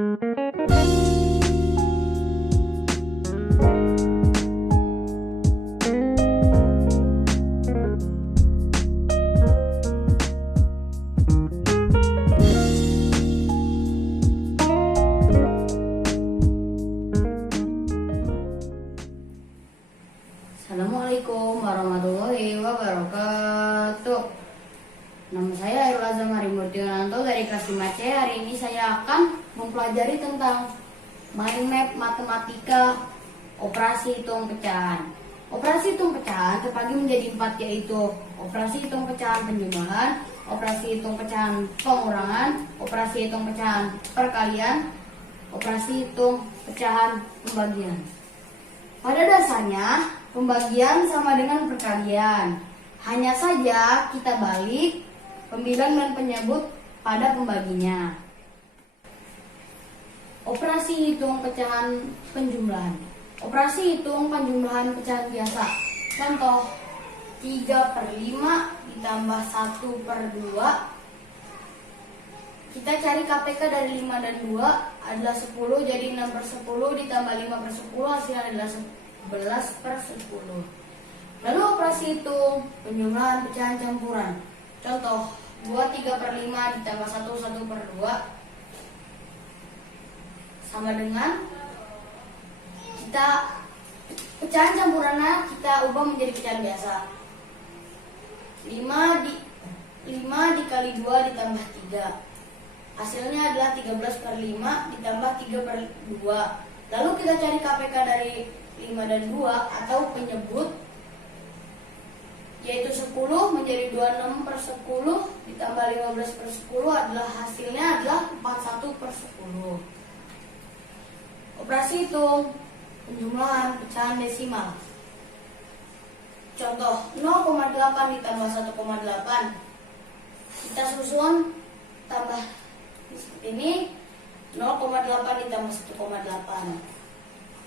Assalamualaikum warahmatullahi wabarakatuh. Nama saya Airul Azam Harimurti Yunanto dari kelas 5C. Hari ini saya akan mempelajari tentang mind map matematika operasi hitung pecahan. Operasi hitung pecahan terbagi menjadi 4, yaitu operasi hitung pecahan penjumlahan, operasi hitung pecahan pengurangan, operasi hitung pecahan perkalian, operasi hitung pecahan pembagian. Pada dasarnya, pembagian sama dengan perkalian. Hanya saja kita balik pembilang dan penyebut pada pembaginya. Operasi hitung pecahan penjumlahan. Operasi hitung penjumlahan pecahan biasa. Contoh, 3/5 ditambah 1/2. Kita cari KPK dari 5 dan 2 adalah 10, jadi 6/10 ditambah 5/10 hasilnya adalah 11/10. Lalu operasi hitung penjumlahan pecahan campuran. Contoh, 3/5 ditambah 1/2 sama dengan kita pecahan campurannya kita ubah menjadi pecahan biasa. 5 dikali 2 ditambah 3. Hasilnya adalah 13/5 ditambah 3/2. Lalu kita cari KPK dari 5 dan 2 atau penyebut, yaitu 10 menjadi 26/10 ditambah 15/10 adalah hasilnya adalah 41/10. Operasi hitung penjumlahan pecahan desimal. Contoh, 0,8 ditambah 1,8. Kita susun tambah seperti ini, 0,8 ditambah 1,8.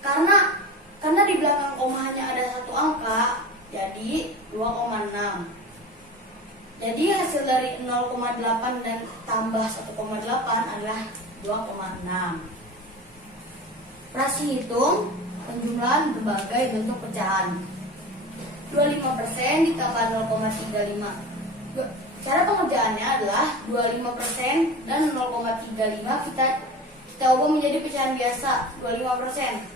Karena di belakang koma hanya ada satu angka, jadi 2,6. Jadi hasil dari 0,8 dan tambah 1,8 adalah 2,6. Operasi hitung penjumlahan berbagai bentuk pecahan. 25% ditambah 0,35. Cara pengerjaannya adalah 25% dan 0,35 kita ubah menjadi pecahan biasa. 25%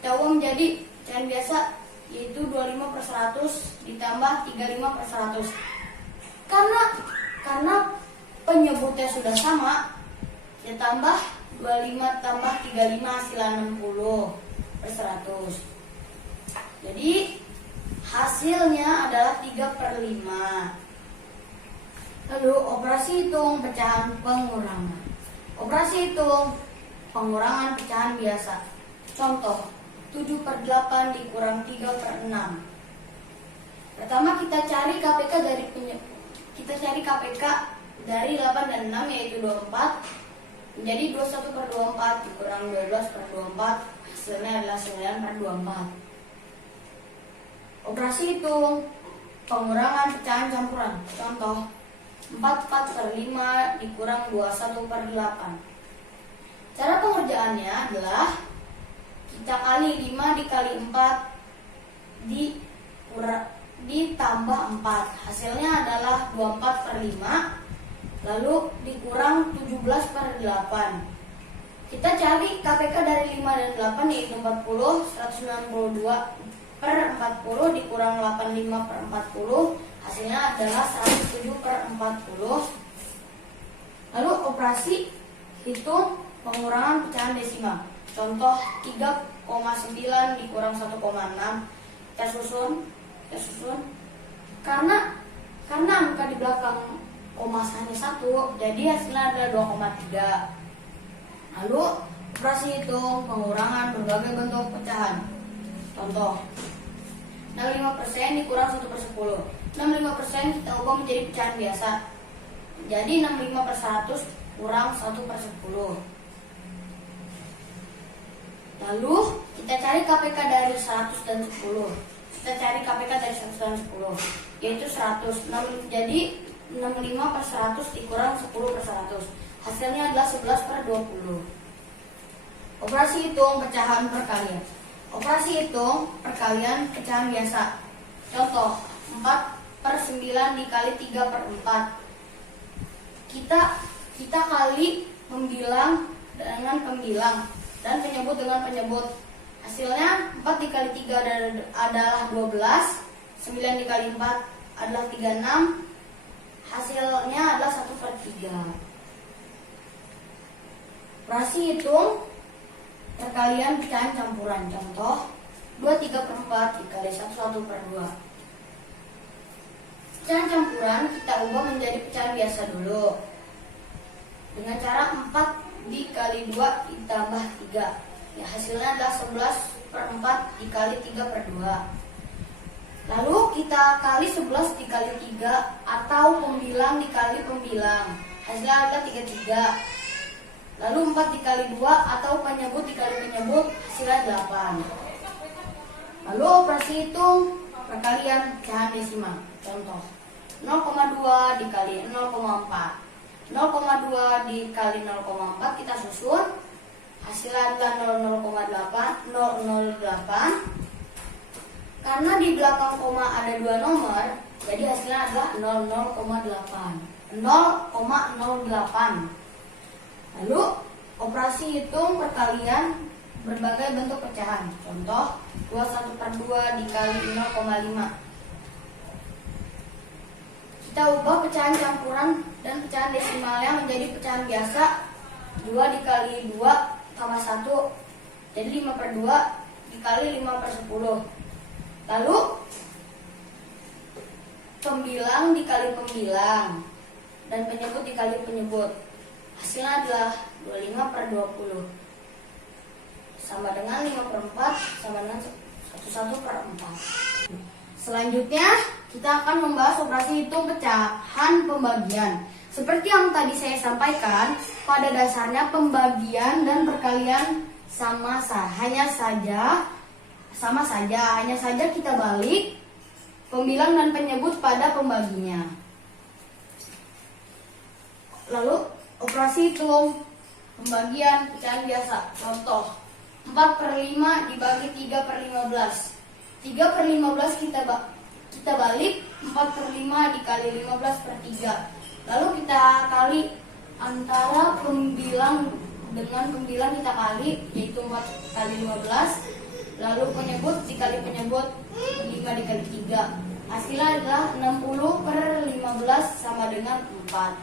kita ubah menjadi pecahan biasa, yaitu 25/100 ditambah 35/100. Karena penyebutnya sudah sama, kita tambah 25 tambah 35 hasilnya 60/100. Jadi hasilnya adalah 3/5. Lalu operasi hitung pecahan pengurangan. Operasi hitung pengurangan pecahan biasa. Contoh, 7/8 dikurang 3/6. Pertama kita cari KPK dari 8 dan 6, yaitu 24. Menjadi 21/24 dikurang 12/24, hasilnya adalah 9/24. Operasi hitung pengurangan pecahan campuran. Contoh, 4/5 dikurang 21/8. Cara pengerjaannya adalah kita kali 5 dikali 4 ditambah 4. Hasilnya adalah 24/5. Lalu dikurang 17/8. Kita cari KPK dari 5 dan 8, yaitu 40. 192/40 dikurang 85/40. Hasilnya adalah 107/40. Lalu operasi hitung pengurangan pecahan desimal. Contoh, 3,9 dikurang 1,6. Kita susun. Karena angka di belakang koma hanya 1, jadi hasilnya adalah 2,3. Lalu operasi hitung pengurangan berbagai bentuk pecahan. Contoh, 65% dikurang 1/10. 65% kita ubah menjadi pecahan biasa. Jadi 65/100 kurang 1/10. Lalu kita cari KPK dari 100 dan 10. Kita cari KPK dari 100 dan 10, yaitu 100. Jadi 65/100 dikurang 10/100. Hasilnya adalah 11/20. Operasi hitung pecahan perkalian. Operasi hitung perkalian pecahan biasa. Contoh, 4/9 dikali 3/4. Kita kali pembilang dengan pembilang dan penyebut dengan penyebut. Hasilnya 4 dikali 3 adalah 12, 9 dikali 4 adalah 36. Hasilnya adalah 1/3. Operasi hitung perkalian pecahan campuran. Contoh, 2/3/4 dikali 1/2. Pecahan campuran kita ubah menjadi pecahan biasa dulu. Dengan cara 4 dikali 2 ditambah 3. Ya, hasilnya adalah 11/4 dikali 3/2. Lalu kita kali 11 dikali 3 atau pembilang dikali pembilang. Hasilnya adalah 33. Lalu 4 dikali 2 atau penyebut dikali penyebut, hasilnya 8. Lalu operasi hitung perkalian pecahan desimal. Contoh, 0,2 dikali 0,4. 0,2 dikali 0,4 kita susun. Hasilnya adalah 0,08. Karena di belakang koma ada 2 nomor, jadi hasilnya adalah 0,08. 0,08. Lalu operasi hitung perkalian berbagai bentuk pecahan. Contoh, 21/2 dikali 0,5. Kita ubah pecahan campuran dan pecahan desimalnya menjadi pecahan biasa. 2 dikali 2 tambah 1, jadi 5/2 dikali 5/10. Lalu pembilang dikali pembilang dan penyebut dikali penyebut. Hasilnya adalah 25/20 sama dengan 5/4 sama dengan 1/4. Selanjutnya kita akan membahas operasi hitung pecahan pembagian. Seperti yang tadi saya sampaikan, pada dasarnya pembagian dan perkalian sama saja, hanya saja kita balik pembilang dan penyebut pada pembaginya. Lalu operasi hitung pembagian pecahan biasa. Contoh, 4/5 dibagi 3/15. 3/15 kita balik 4/5 dikali 15/3. Lalu kita kali antara pembilang dengan pembilang, kita kali, yaitu 4 kali 15. Lalu penyebut dikali penyebut, 5 dikali 3. Hasilnya adalah 60/15 sama dengan 4.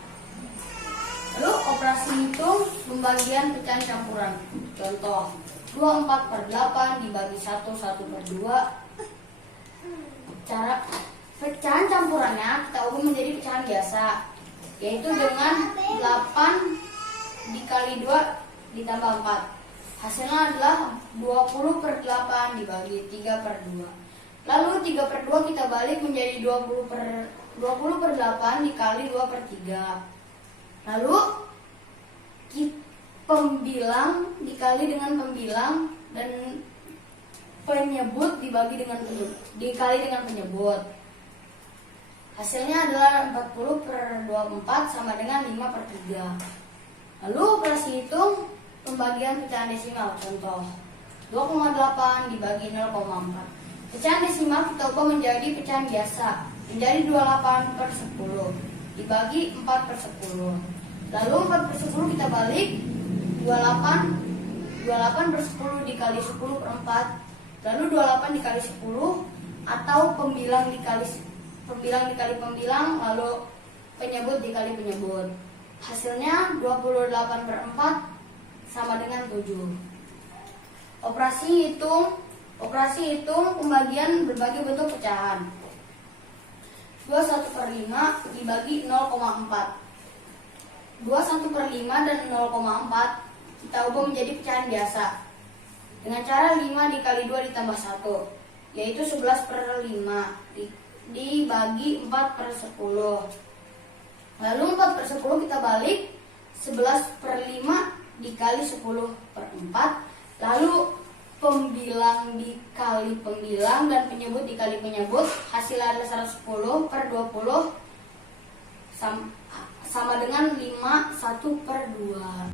Lalu operasi hitung pembagian pecahan campuran. Contoh, 24/8 dibagi 1/2. Cara pecahan campurannya kita ubah menjadi pecahan biasa, yaitu dengan 8 dikali 2 ditambah 4. Hasilnya adalah 20/8 dibagi 3/2. Lalu 3/2 kita balik menjadi 20/8 dikali 2/3. Lalu pembilang dikali dengan pembilang dan penyebut dibagi dengan dikali dengan penyebut. Hasilnya adalah 40/24 sama dengan 5/3. Lalu operasi hitung pembagian pecahan desimal. Contoh, 2,8 dibagi 0,4. Pecahan desimal kita ubah menjadi pecahan biasa, menjadi 28/10 dibagi 4/10. Lalu 4/10 kita balik, 28/10 dikali 10/4. Lalu 28 dikali 10 atau pembilang dikali pembilang, lalu penyebut dikali penyebut. Hasilnya 28/4 sama dengan 7. Operasi hitung pembagian berbagai bentuk pecahan. 21/5 dibagi 0,4. 21/5 dan 0,4 kita ubah menjadi pecahan biasa dengan cara 5 dikali 2 ditambah 1, yaitu 11/5 dibagi 4/10. Lalu 4/10 kita balik, 11/5 dikali 10/4. Lalu pembilang dikali pembilang dan penyebut dikali penyebut. Hasilnya adalah 110/20 sama dengan 5/1/2.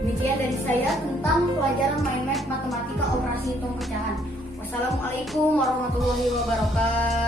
Demikian dari saya tentang pelajaran mind map matematika operasi hitung pecahan. Wassalamualaikum warahmatullahi wabarakatuh.